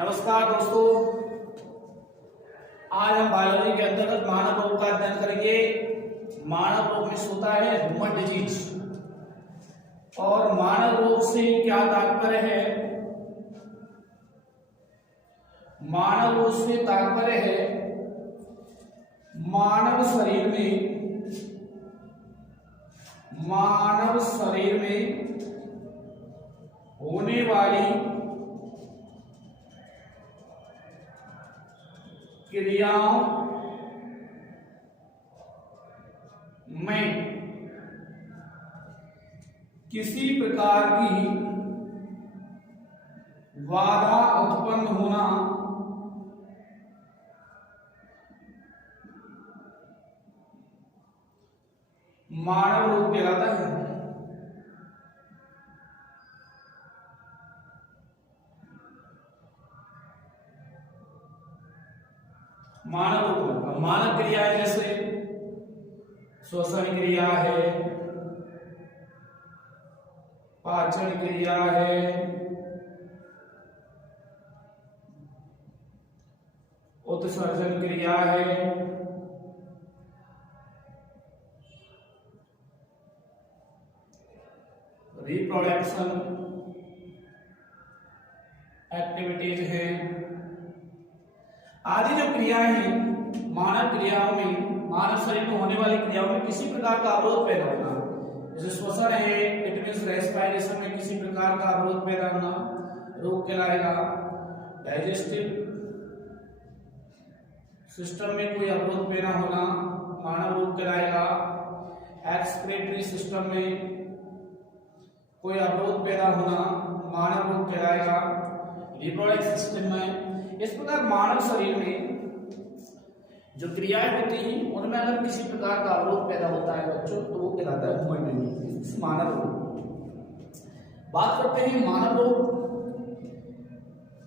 नमस्कार दोस्तों, आज हम बायोलॉजी के अंतर्गत मानव रोग का अध्ययन करेंगे। मानव रोग में होता है ह्यूमन डिजीज। और मानव रोग से क्या तात्पर्य है? मानव रोग से तात्पर्य है मानव शरीर में होने वाली क्रियाओं में किसी प्रकार की बाधा उत्पन्न होना मानव रोग कहलाता है। मानव क्रिया है, जैसे श्वसन क्रिया है, पाचन क्रिया है, उत्सर्जन क्रिया है, रिप्रोडक्शन एक्टिविटीज है, आदि जो क्रियाएं हैं मानव क्रियाओं में, मानव शरीर में होने वाली क्रियाओं में किसी प्रकार का अवरोध पैदा होना। जैसे श्वसन है, इट मींस रेस्पिरेशन में किसी प्रकार का अवरोध पैदा होना रोग कहलाएगा। डाइजेस्टिव सिस्टम में कोई अवरोध पैदा होना मानव रोग कहलाएगा। एक्सक्रीटरी सिस्टम में कोई अवरोध पैदा होना मानव रोग कहलाएगा। रिप्रोडक्टिव सिस्टम में, इस प्रकार मानव शरीर में जो क्रियाएं होती हैं उनमें अगर किसी प्रकार का अवरोध पैदा होता है बच्चों, तो वो कहलाता है ह्यूमन डिजीज, मानव रोग। बात करते हैं मानव रोग।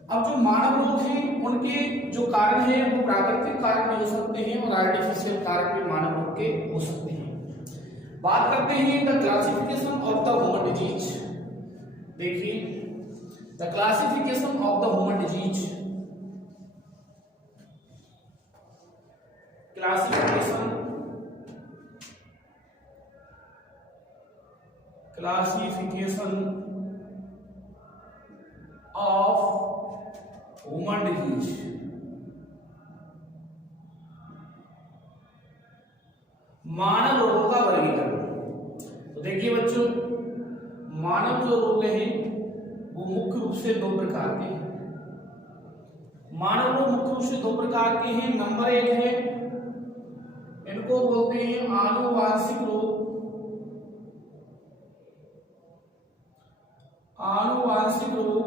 अब जो मानव रोग हैं उनके जो कारण हैं वो प्राकृतिक कारण भी हो सकते हैं और आर्टिफिशियल कारण भी मानव रोग के हो सकते हैं। बात करते हैं the classification of the human disease. देखिए, the classification of the human disease. Classification of human disease. मानव रोगों का वर्गीकरण। तो देखिए बच्चों, मानव जो रोग हैं वो मुख्य रूप से दो प्रकार के हैं। मानव रोग मुख्य रूप से दो प्रकार के हैं। नंबर एक है, इनको बोलते हैं आनुवांशिक रोग। आनुवांशिक रोग,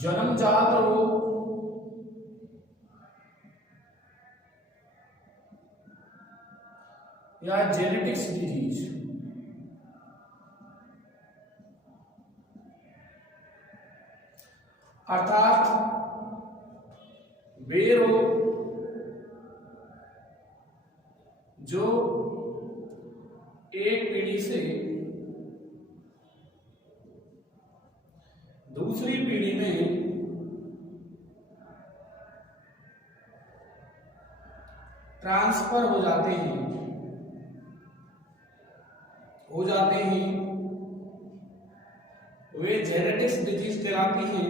जन्मजात रोग, या जेनेटिक्स डिजीज। अर्थात वे रोग जो एक पीढ़ी से दूसरी पीढ़ी में ट्रांसफर हो जाते हैं वे जेनेटिक्स डिजीज कहलाती हैं।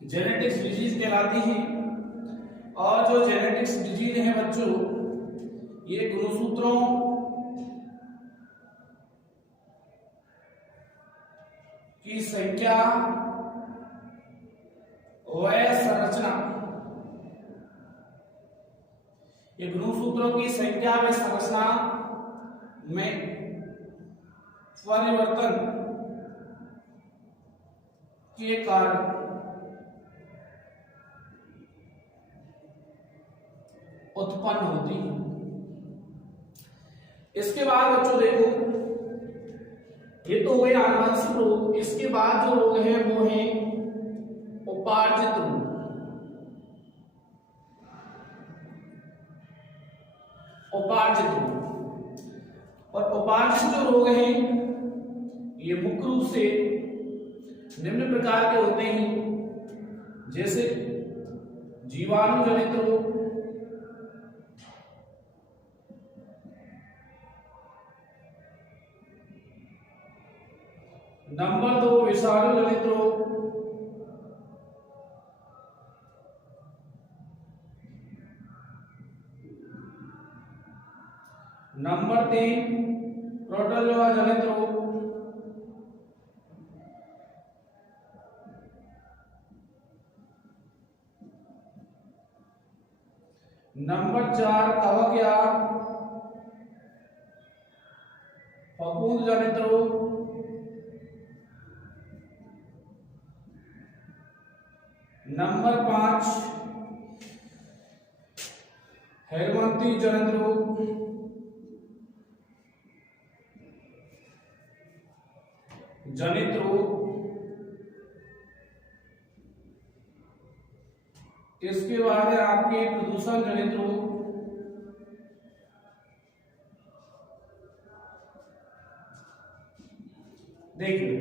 जेनेटिक्स डिजीज कहलाती हैं। और जो जेनेटिक्स डिजीज हैं बच्चों, ये गुणसूत्रों की संख्या व संरचना, ये गुणसूत्रों की संख्या व संरचना में परिवर्तन के कारण उत्पन्न होती है। इसके बाद बच्चों देखो, ये तो हुए आनुवंशिक रोग। इसके बाद जो रोग है वो है उपार्जित रोग। उपार्जित रोग और उपार्जित जो रोग हैं ये मुख्य रूप से निम्न प्रकार के होते हैं, जैसे जीवाणु जनित रोग, नंबर 2 विषाणु जनित रोग, नंबर 3 प्रोटोजोआ जनित रोग, नंबर 4 कवक या फफूंद जनित रोग, नंबर 5 हेलमंथी जनित रोग, जनित रोग। इसके बाद है आपके प्रदूषण जनित रोग, देखिए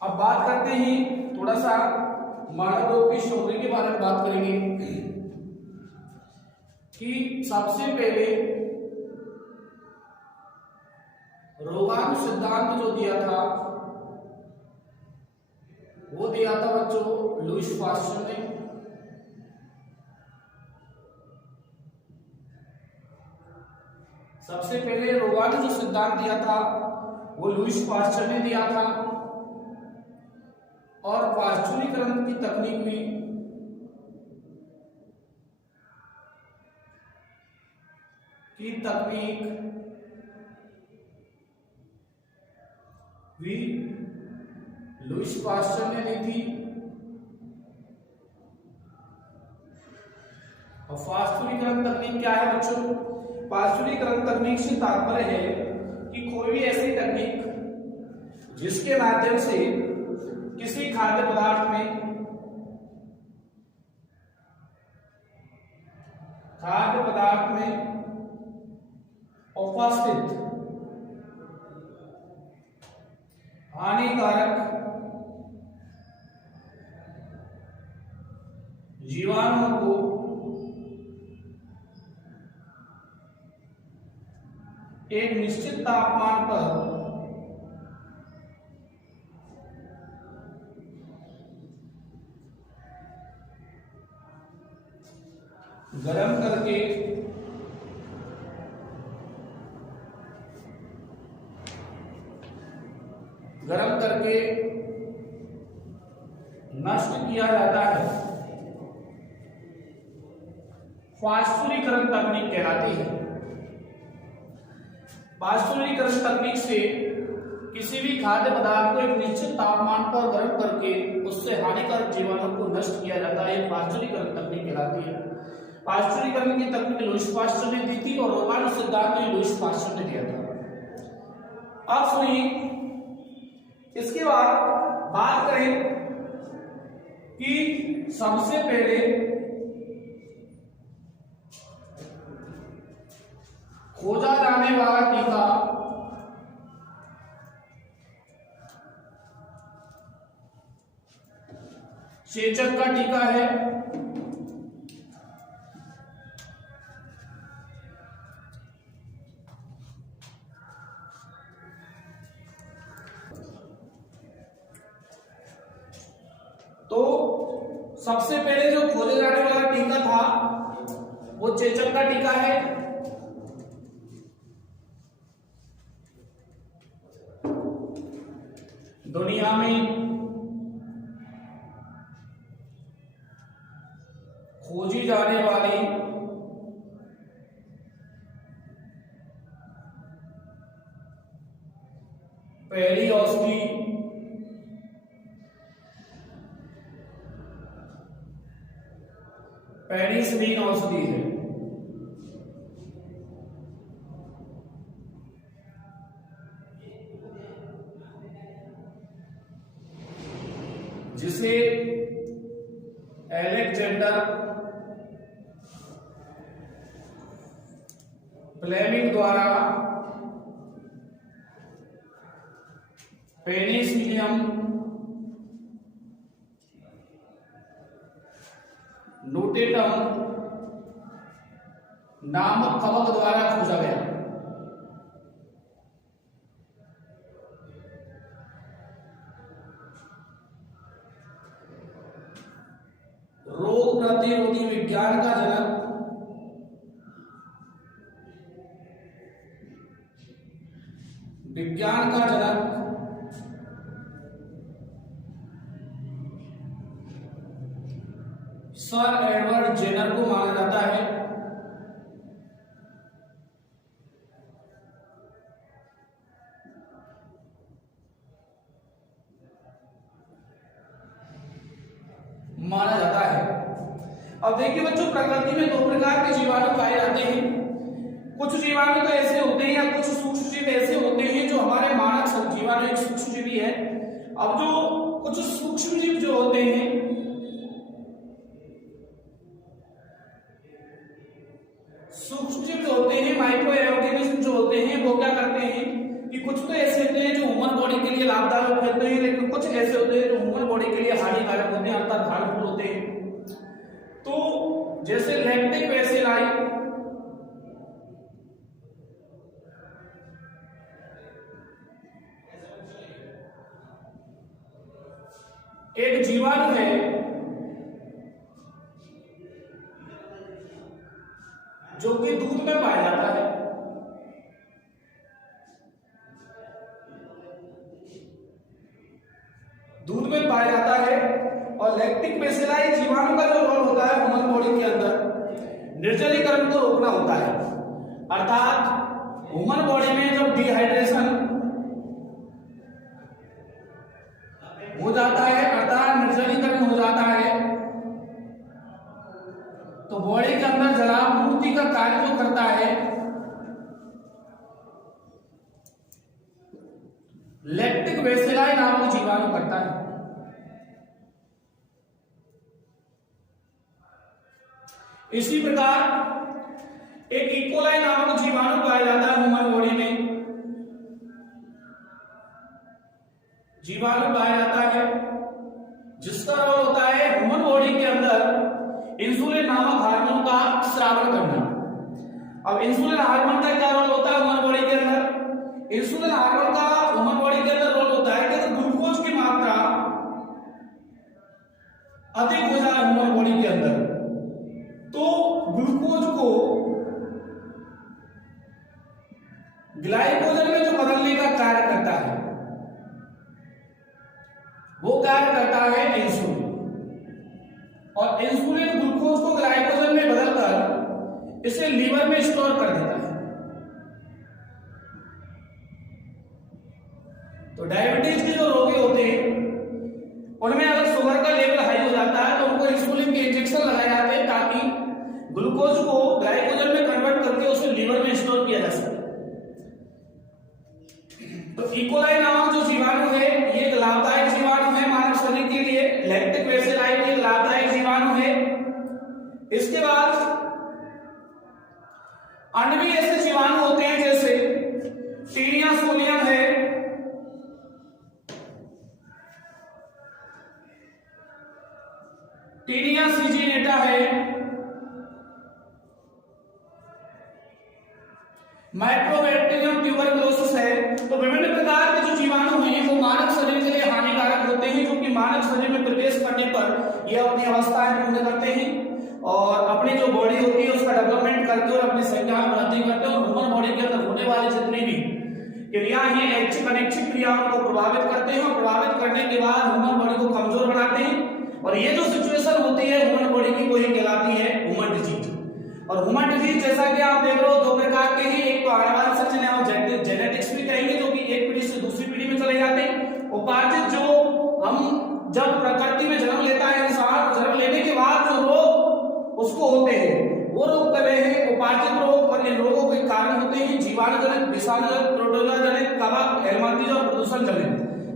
अब बात करते हैं थोड़ा सा मानव रोग की श्रेणी के बारे में बात करेंगे कि सबसे पहले रोगाणु सिद्धांत जो दिया था वो दिया था बच्चों लुईस पास्चर ने। सबसे पहले रोगाणु जो सिद्धांत दिया था वो लुईस पास्चर ने दिया था, और पाश्चुरीकरण की तकनीक भी लुईस पास्चर ने दी थी। और पाश्चुरीकरण तकनीक क्या है बच्चों? पाश्चुरीकरण तकनीक से तात्पर्य है कि कोई भी ऐसी तकनीक जिसके माध्यम से किसी खाद्य पदार्थ में उपस्थित हानिकारक जीवाणुओं को एक निश्चित तापमान पर गरम करके नष्ट किया जाता है, पाश्चुरीकरण तकनीक कहलाती है। पाश्चुरीकरण तकनीक से किसी भी खाद्य पदार्थ को एक निश्चित तापमान पर गर्म करके उससे हानिकारक जीवाणुओं को नष्ट किया जाता है, पाश्चुरीकरण तकनीक कहलाती है। पाश्चुरीकरण की तकनीक लुईस पास्चर ने दी थी और रोगाणु सिद्धांत भी लुईस पास्चर ने दिया था। अब सुनिए, इसके बाद बात करें कि सबसे पहले खोजा जाने वाला टीका चेचक का टीका है। तो सबसे पहले जो खोजे जाने वाला टीका था वो चेचक का टीका है। दुनिया में खोजी जाने वाली पहली औषधि पेनिसिलिन औषधि है। जिसे अलेक्जेंडर फ्लेमिंग द्वारा पेनिसिलियम नोटेटम नामक कवक द्वारा खोजा गया। रोग प्रतिरोधी विज्ञान का जनक सर एडवर्ड जेनर को माना जाता है। अब देखिए बच्चों, प्रकृति में दो प्रकार के जीवाणु पाए जाते हैं। कुछ जीवाणु तो ऐसे होते हैं या कुछ सूक्ष्म जीव ऐसे होते हैं जो हमारे मानव जीवाणु एक सूक्ष्म जीवी है। अब जो कुछ सूक्ष्म जीव जो होते हैं माइक्रो ऑर्गेनिज्म जो होते हैं वो क्या करते हैं कि कुछ तो ऐसे होते हैं जो ह्यूमन बॉडी के लिए लाभदायक होते हैं, लेकिन कुछ ऐसे होते हैं जो ह्यूमन बॉडी के लिए हानिकारक होते हैं, अर्थात हार्मफुल होते हैं। तो जैसे लैक्टिक बेसिलाई एक जीवाणु है जो कि दूध में पाया जाता है। दूध में पाया जाता है। और लैक्टिक बेसिलाई जीवाणु का जो रोल होता है ह्यूमन बॉडी के अंदर निर्जलीकरण को रोकना होता है। अर्थात ह्यूमन बॉडी में जब डिहाइड्रेशन हो जाता है, अर्थात निर्जलीकरण हो जाता है, तो बॉडी के अंदर जलापूर्ति का कार्य जो करता है लैक्टिक बेसिलाई नामक जीवाणु करता है। इसी प्रकार एक इकोलाई नामक जीवाणु पाया जाता है ह्यूमन बॉडी में। जीवाणु पाया जाता है जिसका रोल होता है ह्यूमन बॉडी के अंदर इंसुलिन नामक हार्मोन का स्रावन करना। अब इंसुलिन हार्मोन का क्या रोल होता है ह्यूमन बॉडी के अंदर? इंसुलिन हार्मोन का ह्यूमन बॉडी के अंदर रोल होता है कि ग्लूकोज की मात्रा अधिक हो जाए ह्यूमन बॉडी के अंदर, तो ग्लूकोज को ग्लाइकोजन में जो बदलने का कार्य करता है वो कार्य करता है इंसुलिन। और इंसुलिन ग्लूकोज को ग्लाइकोजन में बदलकर इसे लीवर में स्टोर कर देता है। तो डायबिटीज के जो रोगी होते हैं उनमें अगर शुगर का लेवल हाई हो जाता है तो उनको इंसुलिन के इंजेक्शन लगाए जाते हैं ताकि ग्लूकोज को ग्लाइकोजन में कन्वर्ट करके उसे लीवर में स्टोर किया जा सके। तो इकोलाई नामक जो जीवाणु है ये एक लाभदायक जीवाणु है मानव शरीर के लिए। लैक्टिक बेसिलाई भी एक लाभदायक जीवाणु है। इसके बाद अन्य भी ऐसे जीवाणु होते हैं जैसे टीनिया सोलियम है, टीनिया सिजिनेटा है, माइक्रोबैक्टीरियम ट्यूबरकुलोसिस है। तो विभिन्न प्रकार के जो जीवाणु हैं वो मानव शरीर के लिए हानिकारक होते हैं, जो कि मानव शरीर में प्रवेश करने पर ये अपनी अवस्थाएं पूर्ण करते हैं और अपनी जो बॉडी होती है उसका डेवलपमेंट करके और अपनी संख्या में वृद्धि करते हैं और ह्यूमन बॉडी के अंदर होने वाली जितनी भी क्रियाएं हैं ऐच्छिक अनैच्छिक क्रियाओं को प्रभावित करते हैं और प्रभावित करने के बाद ह्यूमन बॉडी को कमजोर बनाते हैं। और ये जो सिचुएशन होती है ह्यूमन बॉडी की वही कहलाती है ह्यूमन डिजीज। और ह्यूमन डिजीज जैसा कि आप देख रहे हो दो प्रकार के हैं, एक तो आनुवंशिक जिन्हें हम जेनेटिक्स भी कहेंगे जो कि एक पीढ़ी से दूसरी पीढ़ी में चले जाते हैं। उपार्जित जो हम जब प्रकृति में जन्म लेता है इंसान, जन्म लेने के बाद जो रोग उसको होते हैं वो रोग कहे हैं उपार्जित रोग। और इन रोगों के कारण होते हैं जीवाणु जनित, विषाणु जनित, प्रोटोजोआ जनित, कवक, हेलमिंथेस और प्रदूषण जनित।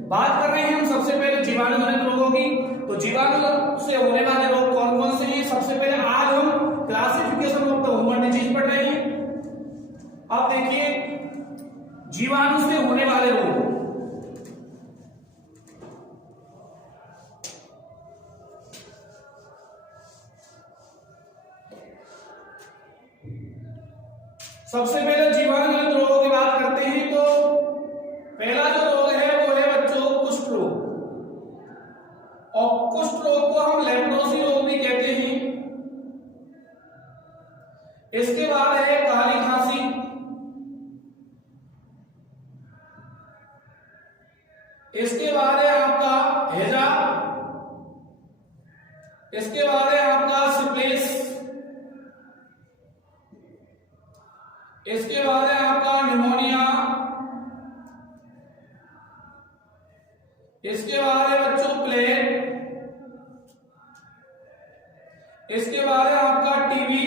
बात कर रहे हैं हम सबसे पहले जीवाणु जनित रोगों की। तो जीवाणु से होने वाले रोग कौन कौन से हैं? सबसे पहले आज हम classification of the human disease पढ़ रहे हैं। अब देखिए जीवाणु से होने वाले रोग। सबसे पहले जीवाणु जनित रोगों की बात करते हैं तो पहला जो रोग है वो है बच्चों कुष्ठ रोग, और कुष्ठ रोग को हम लेप्रोसी रोग भी कहते हैं। इसके बाद है काली खांसी, इसके बाद है आपका हैजा, इसके बाद है आपका सिफिलिस, इसके बाद है आपका निमोनिया, इसके बाद है बच्चों प्लेग, इसके बाद है आपका टीबी,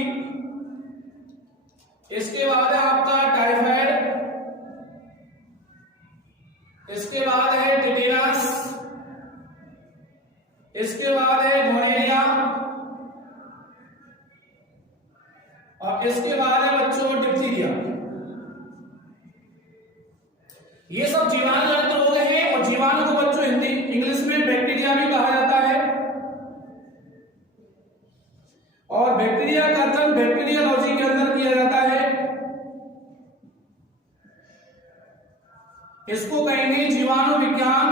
इसके बाद है आपका टाइफाइड, इसके बाद है टिटेनस, इसके बाद है गोनोरिया, और इसके बाद है बच्चों डिप्थीरिया। ये सब जीवाणु जनित रोग हैं, और जीवाणु को बच्चों हिंदी इंग्लिश में बैक्टीरिया भी कहा जाता है, और बैक्टीरिया का अध्ययन बैक्टीरियोलॉजी के अंदर किया जाता है। इसको कहेंगे जीवाणु विज्ञान।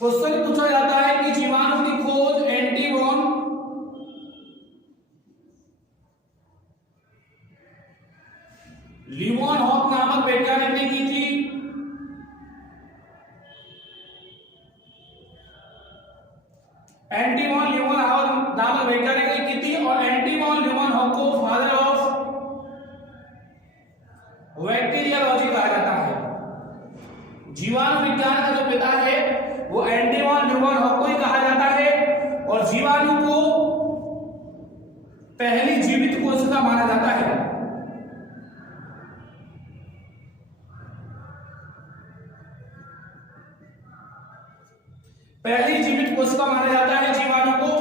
क्वेश्चन पूछा जाता है कि जीवाणु की खोज एंटीगोन लीवनहॉफ नामक वैज्ञानिक ने की थी। एंटीगोन लीवनहॉफ नामक वैज्ञानिक ने की थी, और एंटीगोन लीवनहॉफ को फादर ऑफ बैक्टीरियोलॉजी कहा जाता है। जीवाणु विज्ञान का जो पिता है वो एंटीगोन लीवनहॉफ को ही कहा जाता है, और जीवाणु को पहली जीवित कोशिका माना जाता है। पहली जीवित कोशिका माना जाता है जीवाणु को,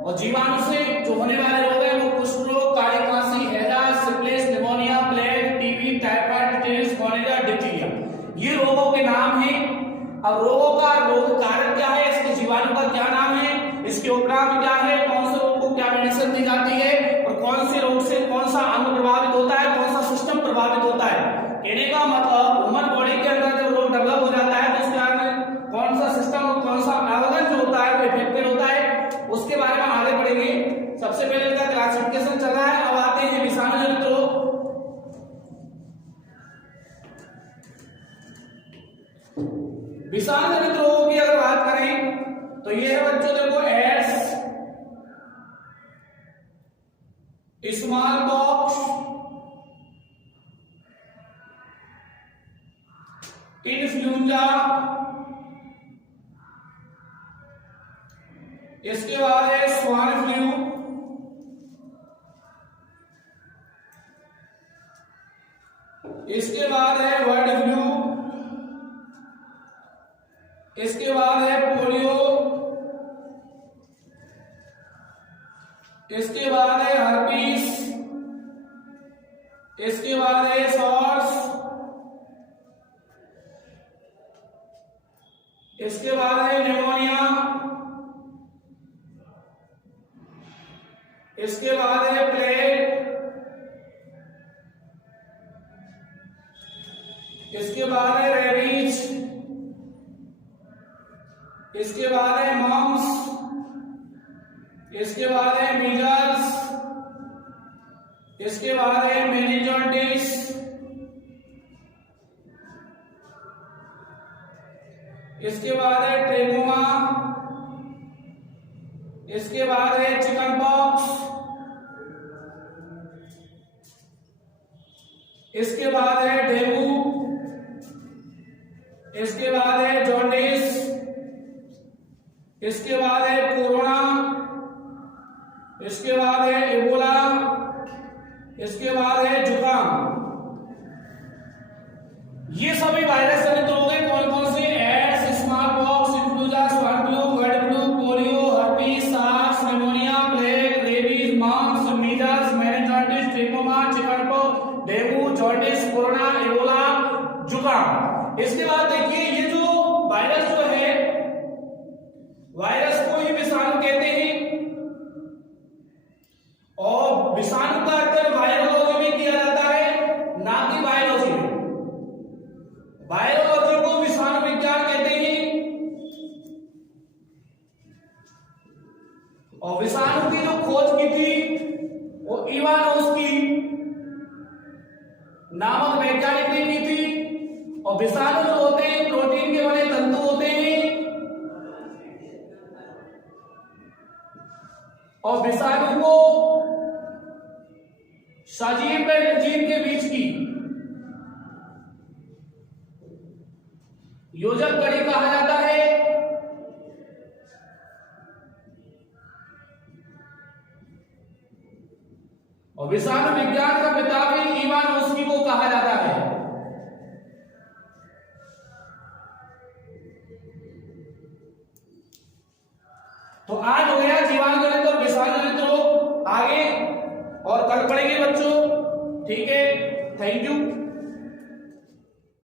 और जीवाणु से जो होने वाले रोग है वो कुष्ठ रोग, काली खांसी, हैजा, syphilis, pneumonia, plague, TB, typhoid, tetanus, gonorrhoea, diphtheria, ये रोगों के नाम हैं। अब रोगों का रोग कारक क्या है, इसके जीवाणु का क्या नाम है, इसके उपनाम क्या है, कौन से रोग को क्या मेडिसिन दी जाती है, और कौन से रोग से कौन सा अंग प्रभावित होता है, कौन सा सिस्टम प्रभावित होता है। कहने का मतलब ह्यूमन बॉडी के अंदर जब रोग डेवलप हो जाता है तो उसके कारण कौन सा सिस्टम और कौन सा ऑर्गन जो होता है वो इफेक्टेड होता है, उसके बारे में आगे बढ़ेंगे। सबसे पहले इनका क्लासिफिकेशन चल रहा है। अब आते हैं विषाणु जनित रोग। विषाणु जनित रोगों की अगर बात करें तो ये है बच्चों देखो एड्स, स्मॉल पॉक्स, इन्फ्लुएंजा, इसके बाद है स्वाइन फ्लू, इसके बाद है बर्ड फ्लू, इसके बाद है पोलियो, इसके बाद है हर्पीस, इसके बाद है सॉर्स, इसके बाद है निमोनिया, इसके बाद है प्लेग, इसके बाद है रेबीज, इसके बाद है मम्स, इसके बाद है मीजल्स, इसके बाद है मेनिंजाइटिस, इसके बाद है ट्रेकोमा, इसके बाद है चिकन पॉक्स, इसके बाद है डेंगू, इसके बाद है जॉन्डिस, इसके बाद है कोरोना, इसके बाद है इबोला, इसके बाद है जुकाम। ये सभी वायरस जनित रोग हैं। कौन कौन से? AIDS, smallpox, influenza, swine flu, bird flu, polio, herpes, SARS, pneumonia, plague, rabies, mumps, virus को ही विषाणु कहते हैं और विषाणु का अध्ययन वायरोलॉजी में किया जाता है, ना कि बायोलॉजी में। बायोलॉजी को विषाणु विज्ञान कहते हैं और विषाणु की जो खोज की थी वो इवानोव्स्की नामक वैज्ञानिक ने की थी। और विषाणु जो होते हैं प्रोटीन के बने तंतु होते हैं और विषाणु को सजीव व निर्जीव के बीच की योजक कड़ी कहा जाता है। और विषाणु विज्ञान का पिता भी इवानोव्स्की को कहा जाता है। तो आज हो गया जीवाणु जनित और विषाणु जनित रोग। आगे और कल पढ़ेंगे बच्चों, ठीक है। Thank you.